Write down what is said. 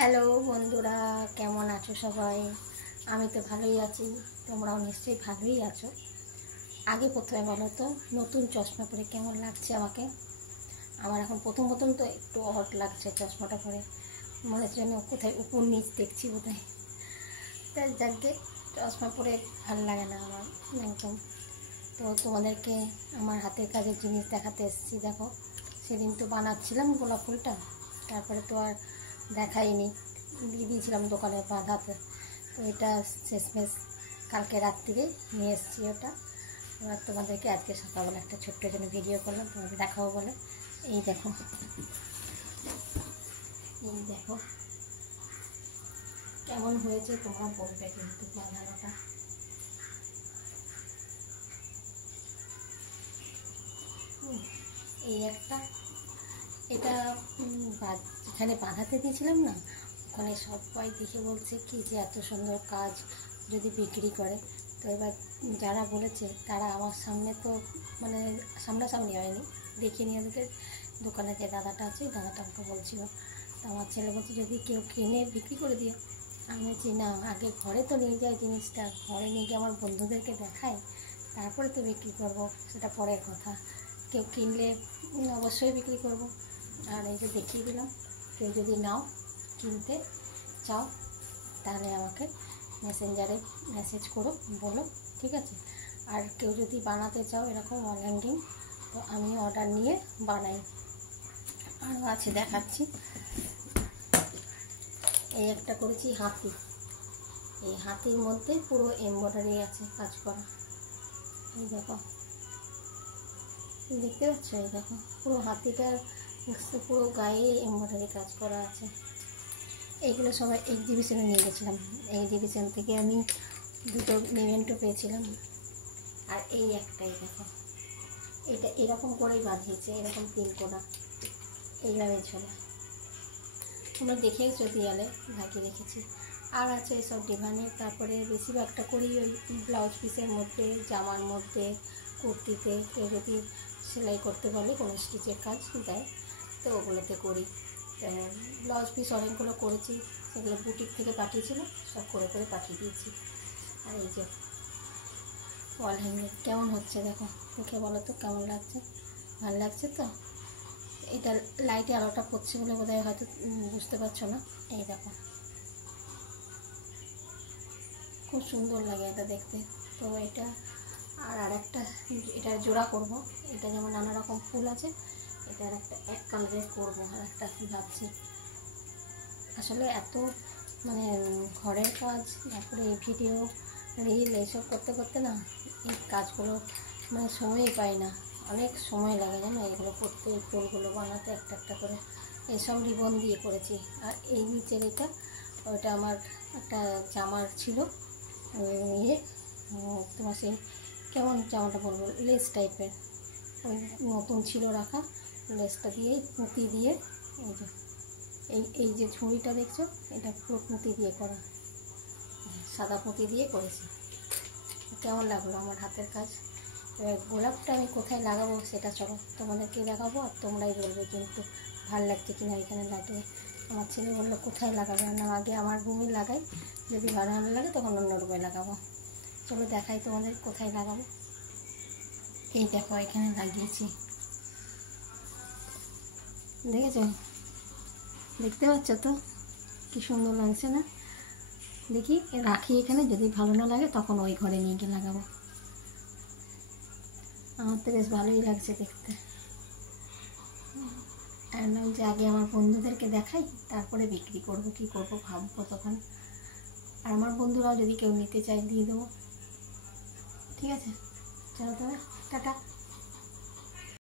Hello বন্ধুরা, কেমন আছো সবাই? আমি তো ভালোই আছি, তোমরাও নিশ্চয়ই ভালোই আছো। আগে প্রথমে বলো তো, নতুন চশমা পরে কেমন লাগছে আমাকে? আমার এখন প্রথম প্রথম তো একটু অড লাগছে চশমাটা পরে, মনে হচ্ছে যেন কোথায় উপর নিচ দেখছি বোধহয়। তাই যাকে চশমা পরে ভালো লাগে না আমার একদম। তো তোমাদেরকে আমার হাতের কাজের জিনিস দেখাতে এসেছি। দেখো, সেদিন তো বানাচ্ছিলাম গোলাপ ফুলটা, তারপরে তো আর দেখাইনি, দিয়ে দিয়েছিলাম দোকানে বাঁধাতে। তো এটা শেষমেশ কালকে রাত্রিরে নিয়ে এসেছি ওটা। এবার তোমাদেরকে আজকে সকালবেলা একটা ছোট্ট জন্য ভিডিও করলাম, তোমাকে দেখাবো বলে। এই দেখো, এই দেখো কেমন হয়েছে তোমরা বলবে কিন্তু বাঁধানোটা। এই একটা, এটা যেখানে বাঁধাতে দিয়েছিলাম না, ওখানে সবাই দেখে বলছে কি যে এত সুন্দর কাজ যদি বিক্রি করে। তো এবার যারা বলেছে তারা আমার সামনে তো মানে সামনাসামনি হয়নি, দেখিয়ে নিয়ে ওদেরকে দোকানে যে দাদাটা আছে দাদাটা আমাকে বলছিল। তো আমার ছেলে বলছে যদি কেউ কিনে বিক্রি করে দিও। আমি বলছি না, আগে ঘরে তো নিয়ে যাই জিনিসটা, ঘরে নিয়ে গিয়ে আমার বন্ধুদেরকে দেখাই, তারপরে তো বিক্রি করব, সেটা পরের কথা। কেউ কিনলে অবশ্যই বিক্রি করব। আর এই যে দেখিয়ে দিলাম, কেউ যদি নাও কিনতে চাও তাহলে আমাকে মেসেঞ্জারে মেসেজ করো, বলো, ঠিক আছে? আর কেউ যদি বানাতে চাও এরকম ওয়াল হ্যাঙ্গিং, তো আমি অর্ডার নিয়ে বানাই। আরও আছে দেখাচ্ছি। এই একটা করেছি হাতি, এই হাতির মধ্যে পুরো এমব্রয়ডারি আছে কাজ করা। এই দেখো, দেখতে পাচ্ছ? এই দেখো পুরো হাতিটার পুরো গায়ে এমব্রয়ডারি কাজ করা আছে। এইগুলো সবাই এক্সিবিশনে নিয়ে গেছিলাম, এক্সিবিশন থেকে আমি দুটো মেমেন্টো পেয়েছিলাম। আর এই একটাই দেখো, এটা এরকম করেই বাঁধিয়েছে, এরকম পিন করা, এইভাবে ঝোলা। তোমরা দেখেছো দেয়ালে ঢাকিয়ে রেখেছি। আর আছে এসব ডিজাইনের। তারপরে বেশিরভাগটা করি ওই ব্লাউজ পিসের মধ্যে, জামার মধ্যে, কুর্তিতে কেউ যদি সেলাই করতে বলে, কোনো স্টিচের কাজ দেয়, তো ওগুলোতে করি। ব্লাউজ পিস অনেকগুলো করেছি, সেগুলো বুটিক থেকে পাঠিয়েছিল, সব করে করে পাঠিয়ে দিয়েছি। আর এই যে ওয়াল হ্যাঙ্গিং কেমন হচ্ছে দেখো, দেখে বলো তো কেমন লাগছে? ভালো লাগছে তো? এটা লাইটে আলোটা পড়ছে বলে বোধহয় হয়তো বুঝতে পারছো না। এই দেখো, খুব সুন্দর লাগে এটা দেখতে। তো এটা আর একটা, এটা জোড়া করব। এটা যেমন নানা রকম ফুল আছে, এটার একটা এক কালারের করবো। আর একটা ভাবছি, আসলে এত মানে ঘরের কাজ, তারপরে ভিডিও রিল এইসব করতে করতে না, এই কাজগুলো মানে সময়ই পাই না, অনেক সময় লাগে জানো এগুলো করতে, এই ফুলগুলো বানাতে একটা একটা করে। এইসব রিবন দিয়ে করেছি। আর এই নিচের এটা, ওইটা আমার একটা জামার ছিল, ইয়ে তোমার সেই কেমন জামাটা বলবো, লেস টাইপের, ওই নতুন ছিল রাখা, লেসটা দিয়েই পুঁতি দিয়ে, এই যে এই যে ঝুড়িটা দেখছো, এটা পুরো পুঁতি দিয়ে করা, সাদা পুঁতি দিয়ে করেছি। কেমন লাগলো আমার হাতের কাজ? এবার গোলাপটা আমি কোথায় লাগাবো সেটা চলো তোমাদেরকে দেখাবো, আর তোমরাই বলবে কিন্তু ভালো লাগছে কিনা এখানে লাগিয়ে। আমার ছেলে বললো কোথায় লাগাবে, না আগে আমার রুমে লাগাই, যদি ভালো ভালো লাগে তখন অন্য রুমে লাগাবো। চলো দেখাই তোমাদের কোথায় লাগাবো। এই দেখো এখানে লাগিয়েছি, দেখেছো? দেখতে পাচ্ছ তো কি সুন্দর লাগছে না? দেখি রাখি এখানে, যদি ভালো না লাগে তখন ওই ঘরে নিয়ে গিয়ে লাগাবো। আমার তো বেশ ভালোই লাগছে দেখতে। আর না, যে আগে আমার বন্ধুদেরকে দেখাই, তারপরে বিক্রি করব, কি করব ভাববো তখন। আর আমার বন্ধুরাও যদি কেউ নিতে চায় দিয়ে দেবো, ঠিক আছে? চলো তবে, টাটা।